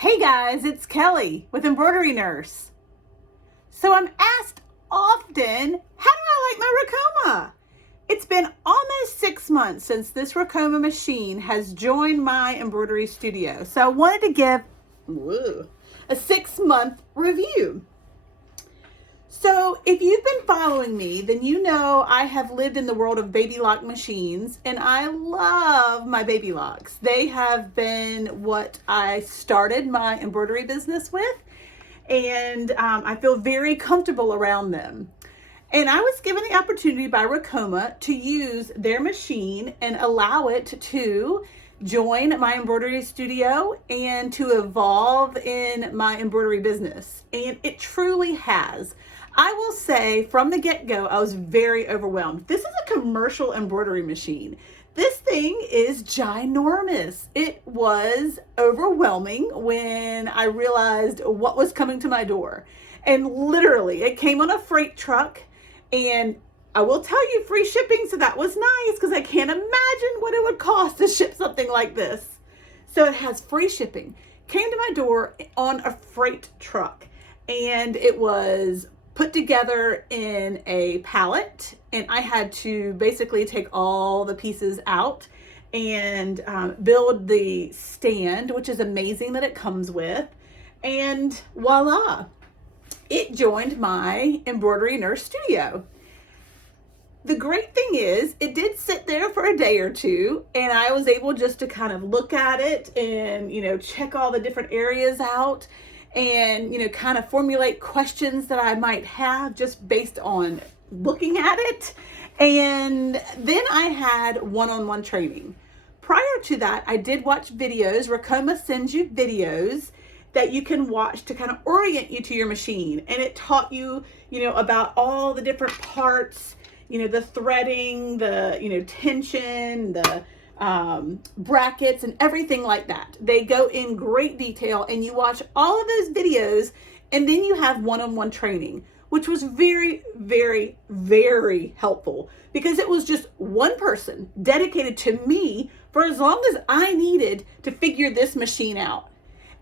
Hey guys, it's Kelly with Embroidery Nurse. So I'm asked often, how do I like my Ricoma? It's been almost 6 months since this Ricoma machine has joined my embroidery studio. So I wanted to give a 6-month review. So if you've been following me, then you know I have lived in the world of baby lock machines, and I love my baby locks. They have been what I started my embroidery business with, and I feel very comfortable around them. And I was given the opportunity by Ricoma to use their machine and allow it to join my embroidery studio and to evolve in my embroidery business. And it truly has. I will say from the get-go, I was very overwhelmed. This is a commercial embroidery machine. This thing is ginormous. It was overwhelming when I realized what was coming to my door. And literally, it came on a freight truck, and I will tell you, free shipping, so that was nice because I can't imagine what it would cost to ship something like this. So it has free shipping. Came to my door on a freight truck, and it was put together in a pallet, and I had to basically take all the pieces out and build the stand, which is amazing that it comes with, and voila, it joined my Embroidery Nurse studio. The great thing is it did sit there for a day or two, and I was able just to kind of look at it and, check all the different areas out and, kind of formulate questions that I might have just based on looking at it. And then I had one-on-one training. Prior to that, I did watch videos. Ricoma sends you videos that you can watch to kind of orient you to your machine. And it taught you, about all the different parts, the threading, the, tension, the brackets and everything like that. They go in great detail, and you watch all of those videos, and then you have one-on-one training, which was very, very, very helpful because it was just one person dedicated to me for as long as I needed to figure this machine out.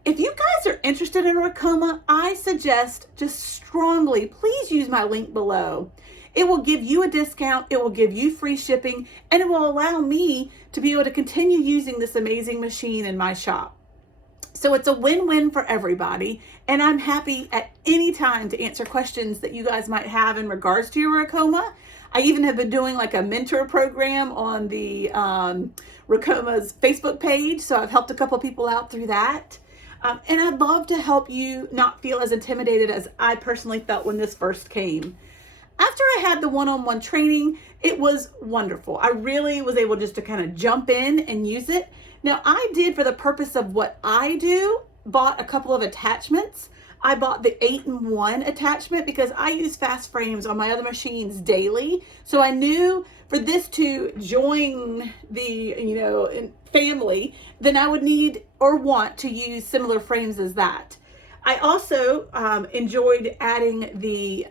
If you guys are interested in Ricoma, I suggest just strongly, please use my link below. It will give you a discount, it will give you free shipping, and it will allow me to be able to continue using this amazing machine in my shop. So it's a win-win for everybody, and I'm happy at any time to answer questions that you guys might have in regards to your Ricoma. I even have been doing like a mentor program on the Ricoma's Facebook page, so I've helped a couple people out through that. And I'd love to help you not feel as intimidated as I personally felt when this first came. After I had the one-on-one training, it was wonderful. I really was able just to kind of jump in and use it. Now, I did, for the purpose of what I do, bought a couple of attachments. I bought the 8-in-1 attachment because I use fast frames on my other machines daily. So I knew for this to join the, family, then I would need or want to use similar frames as that. I also enjoyed adding the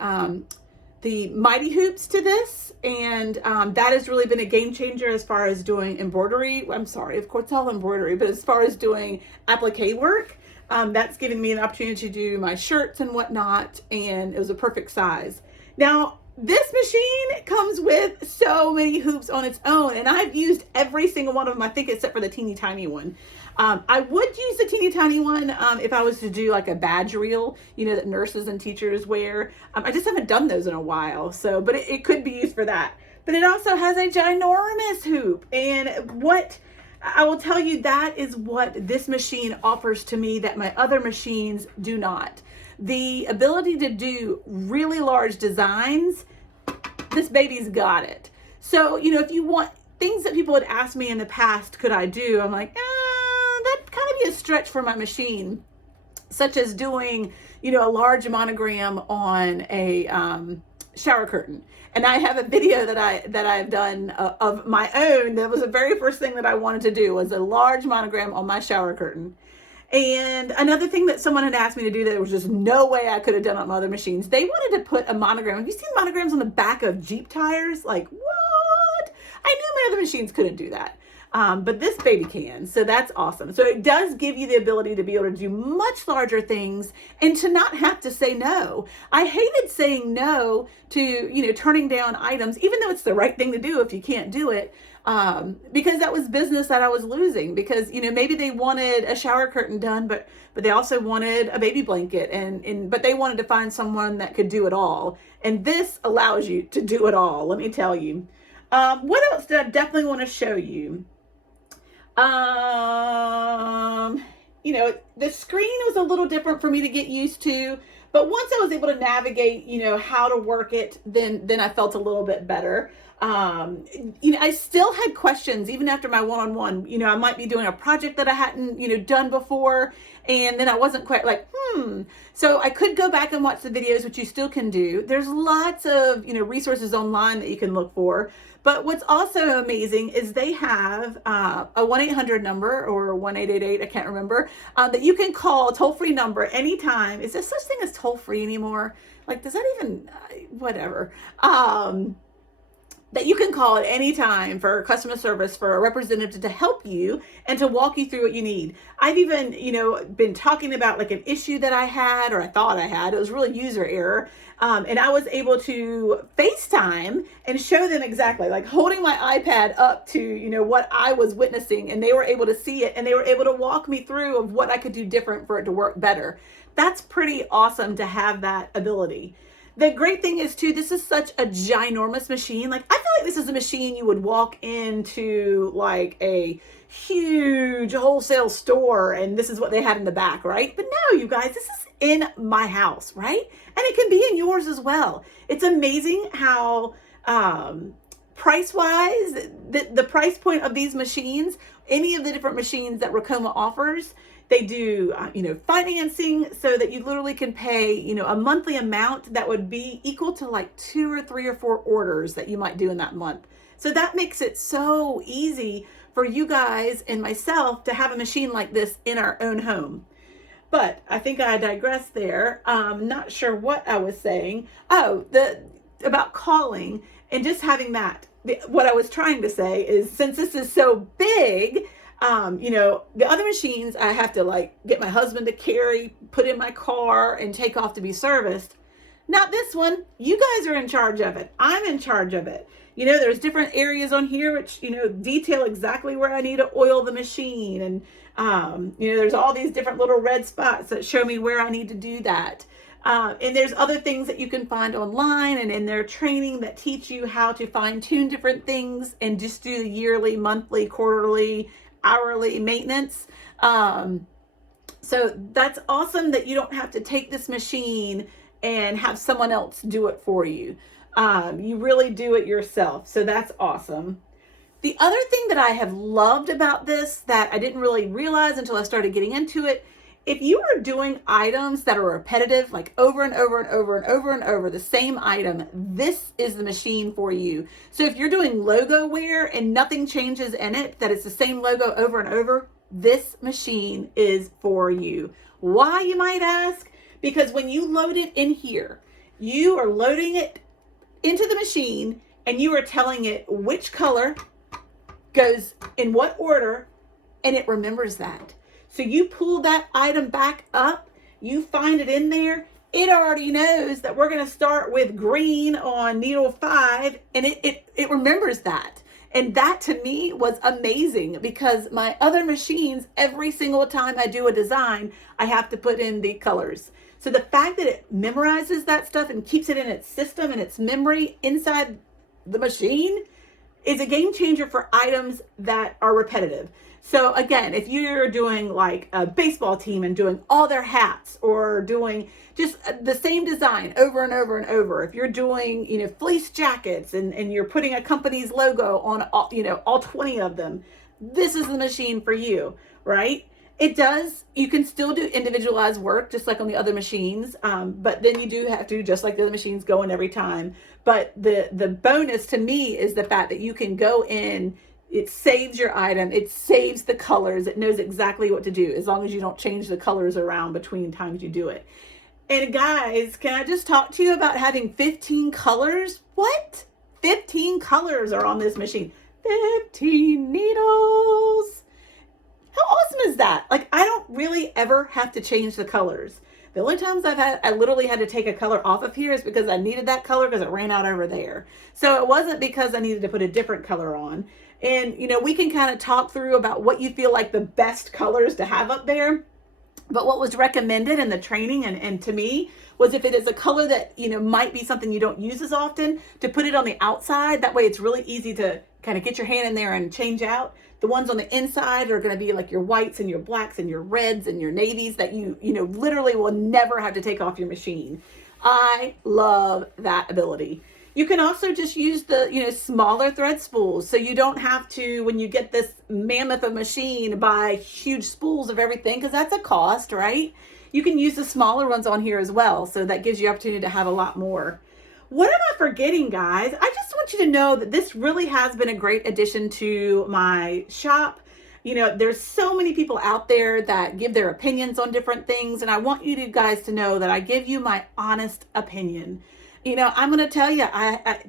mighty hoops to this, and that has really been a game changer as far as doing embroidery. I'm sorry, of course it's all embroidery, but as far as doing applique work, that's given me an opportunity to do my shirts and whatnot, and it was a perfect size. Now, this machine comes with so many hoops on its own, and I've used every single one of them, I think, except for the teeny tiny one. I would use the teeny tiny one if I was to do like a badge reel, that nurses and teachers wear. I just haven't done those in a while, but it could be used for that. But it also has a ginormous hoop, and what I will tell you, that is what this machine offers to me that my other machines do not. The ability to do really large designs, this baby's got it. So, if you want things that people had asked me in the past, could I do? I'm like, that'd kind of be a stretch for my machine, such as doing, a large monogram on a shower curtain. And I have a video that I've done of my own. That was the very first thing that I wanted to do, was a large monogram on my shower curtain. And another thing that someone had asked me to do that there was just no way I could have done on my other machines, they wanted to put a monogram. Have you seen monograms on the back of Jeep tires? Like, what? I knew my other machines couldn't do that. but this baby can. So that's awesome. So it does give you the ability to be able to do much larger things and to not have to say no. I hated saying no to, turning down items, even though it's the right thing to do if you can't do it. Because that was business that I was losing, because, maybe they wanted a shower curtain done, but they also wanted a baby blanket, but they wanted to find someone that could do it all. And this allows you to do it all, let me tell you. What else did I definitely want to show you? The screen was a little different for me to get used to, but once I was able to navigate, how to work it, then I felt a little bit better. I still had questions even after my one-on-one. I might be doing a project that I hadn't, done before, and then I wasn't quite like, So I could go back and watch the videos, which you still can do. There's lots of, resources online that you can look for. But what's also amazing is they have a 1-800 number or 1-888, I can't remember, that you can call, a toll-free number anytime. Is there such thing as toll-free anymore? Like, does that even, whatever. That you can call at any time for customer service, for a representative to help you and to walk you through what you need. I've even, been talking about like an issue that I had, or I thought I had. It was really user error. And I was able to FaceTime and show them exactly, like holding my iPad up to, what I was witnessing, and they were able to see it, and they were able to walk me through of what I could do different for it to work better. That's pretty awesome to have that ability. The great thing is too, this is such a ginormous machine. Like, I feel like this is a machine you would walk into like a huge wholesale store and this is what they had in the back, right? But no, you guys, this is in my house, right? And it can be in yours as well. It's amazing how price-wise, the price point of these machines, any of the different machines that Ricoma offers, they do, financing so that you literally can pay, a monthly amount that would be equal to like 2 or 3 or 4 orders that you might do in that month. So that makes it so easy for you guys and myself to have a machine like this in our own home. But I think I digressed there. Not sure what I was saying. About calling and just having that. What I was trying to say is, since this is so big, the other machines I have to like get my husband to carry, put in my car, and take off to be serviced. Not this one. You guys are in charge of it. I'm in charge of it. There's different areas on here which, detail exactly where I need to oil the machine. And, there's all these different little red spots that show me where I need to do that. And there's other things that you can find online and in their training that teach you how to fine tune different things and just do the yearly, monthly, quarterly, hourly maintenance. So that's awesome that you don't have to take this machine and have someone else do it for you. You really do it yourself. So that's awesome. The other thing that I have loved about this that I didn't really realize until I started getting into it, if you are doing items that are repetitive, like over and over and over and over and over, the same item, this is the machine for you. So if you're doing logo wear and nothing changes in it, that it's the same logo over and over, this machine is for you. Why, you might ask? Because when you load it in here, you are loading it into the machine and you are telling it which color goes in what order, and it remembers that. So you pull that item back up, you find it in there, it already knows that we're going to start with green on needle 5, and it remembers that. And that to me was amazing, because my other machines, every single time I do a design, I have to put in the colors. So the fact that it memorizes that stuff and keeps it in its system and its memory inside the machine is a game changer for items that are repetitive. So again, if you're doing like a baseball team and doing all their hats, or doing just the same design over and over and over, if you're doing, fleece jackets and you're putting a company's logo on all, all 20 of them, this is the machine for you, right? You can still do individualized work just like on the other machines, but then you do have to, just like the other machines, go in every time. But the bonus to me is the fact that you can go in, it saves your item, it saves the colors, it knows exactly what to do as long as you don't change the colors around between times you do it. And guys, can I just talk to you about having 15 colors? What? 15 colors are on this machine. 15 needles. How awesome is that? Like, I don't really ever have to change the colors. The only times I literally had to take a color off of here is because I needed that color because it ran out over there. So it wasn't because I needed to put a different color on. And, we can kind of talk through about what you feel like the best colors to have up there. But what was recommended in the training and to me was if it is a color that, might be something you don't use as often, to put it on the outside. That way it's really easy to kind of get your hand in there and change out. The ones on the inside are going to be like your whites and your blacks and your reds and your navies that you literally will never have to take off your machine. I love that ability. You can also just use the, smaller thread spools. So you don't have to, when you get this mammoth of machine, buy huge spools of everything, because that's a cost, right? You can use the smaller ones on here as well. So that gives you opportunity to have a lot more. What am I forgetting, guys? I just want you to know that this really has been a great addition to my shop. There's so many people out there that give their opinions on different things. And I want you guys to know that I give you my honest opinion. I'm going to tell you,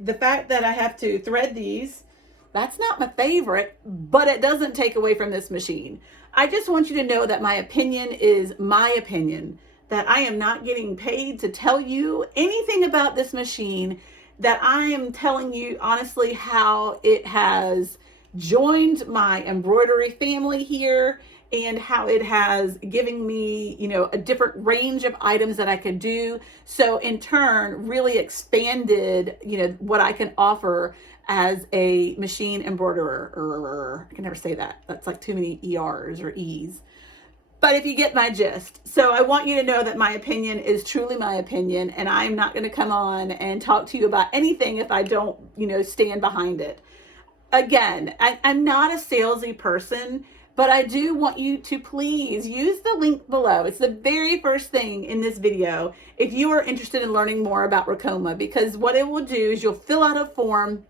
the fact that I have to thread these, that's not my favorite, but it doesn't take away from this machine. I just want you to know that my opinion is my opinion, that I am not getting paid to tell you anything about this machine, that I am telling you honestly how it has joined my embroidery family here and how it has given me, a different range of items that I could do. So in turn, really expanded, what I can offer as a machine embroiderer. I can never say that. That's like too many ERs or E's. But if you get my gist. So I want you to know that my opinion is truly my opinion, and I'm not going to come on and talk to you about anything if I don't, stand behind it. Again, I'm not a salesy person, but I do want you to please use the link below. It's the very first thing in this video if you are interested in learning more about Ricoma, because what it will do is you'll fill out a form.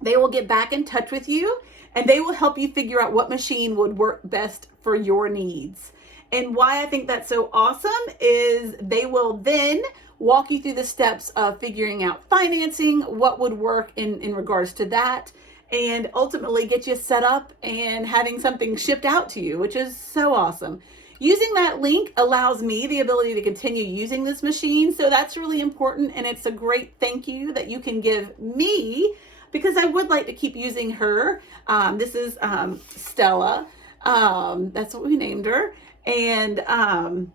They will get back in touch with you, and they will help you figure out what machine would work best for your needs. And why I think that's so awesome is they will then walk you through the steps of figuring out financing, what would work in regards to that, and ultimately get you set up and having something shipped out to you, which is so awesome. Using that link allows me the ability to continue using this machine. So that's really important. And it's a great thank you that you can give me, because I would like to keep using her. This is Stella. That's what we named her. And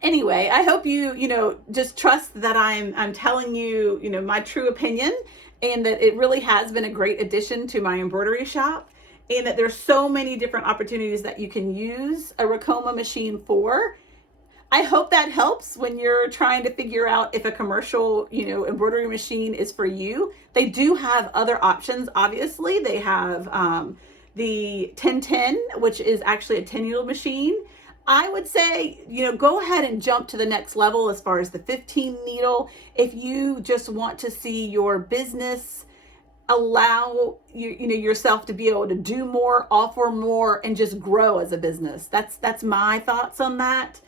anyway, I hope you just trust that I'm telling you, my true opinion, and that it really has been a great addition to my embroidery shop, and that there's so many different opportunities that you can use a Ricoma machine for. I hope that helps when you're trying to figure out if a commercial, embroidery machine is for you. They do have other options. Obviously, they have the 1010, which is actually a 10-needle machine. I would say, go ahead and jump to the next level as far as the 15 needle. If you just want to see your business allow yourself to be able to do more, offer more, and just grow as a business. That's my thoughts on that.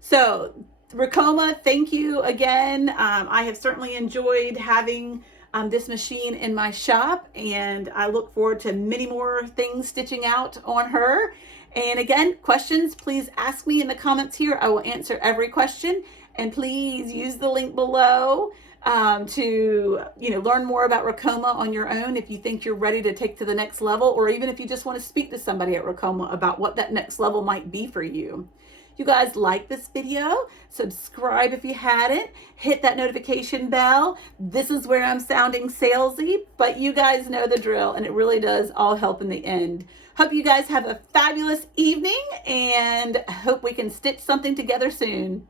So Ricoma, thank you again. I have certainly enjoyed having this machine in my shop, and I look forward to many more things stitching out on her. And again, questions, please ask me in the comments here. I will answer every question, and please use the link below to learn more about Ricoma on your own if you think you're ready to take to the next level, or even if you just want to speak to somebody at Ricoma about what that next level might be for you. You guys like this video? Subscribe if you hadn't. Hit that notification bell. This is where I'm sounding salesy, but you guys know the drill, and it really does all help in the end. Hope you guys have a fabulous evening, and hope we can stitch something together soon.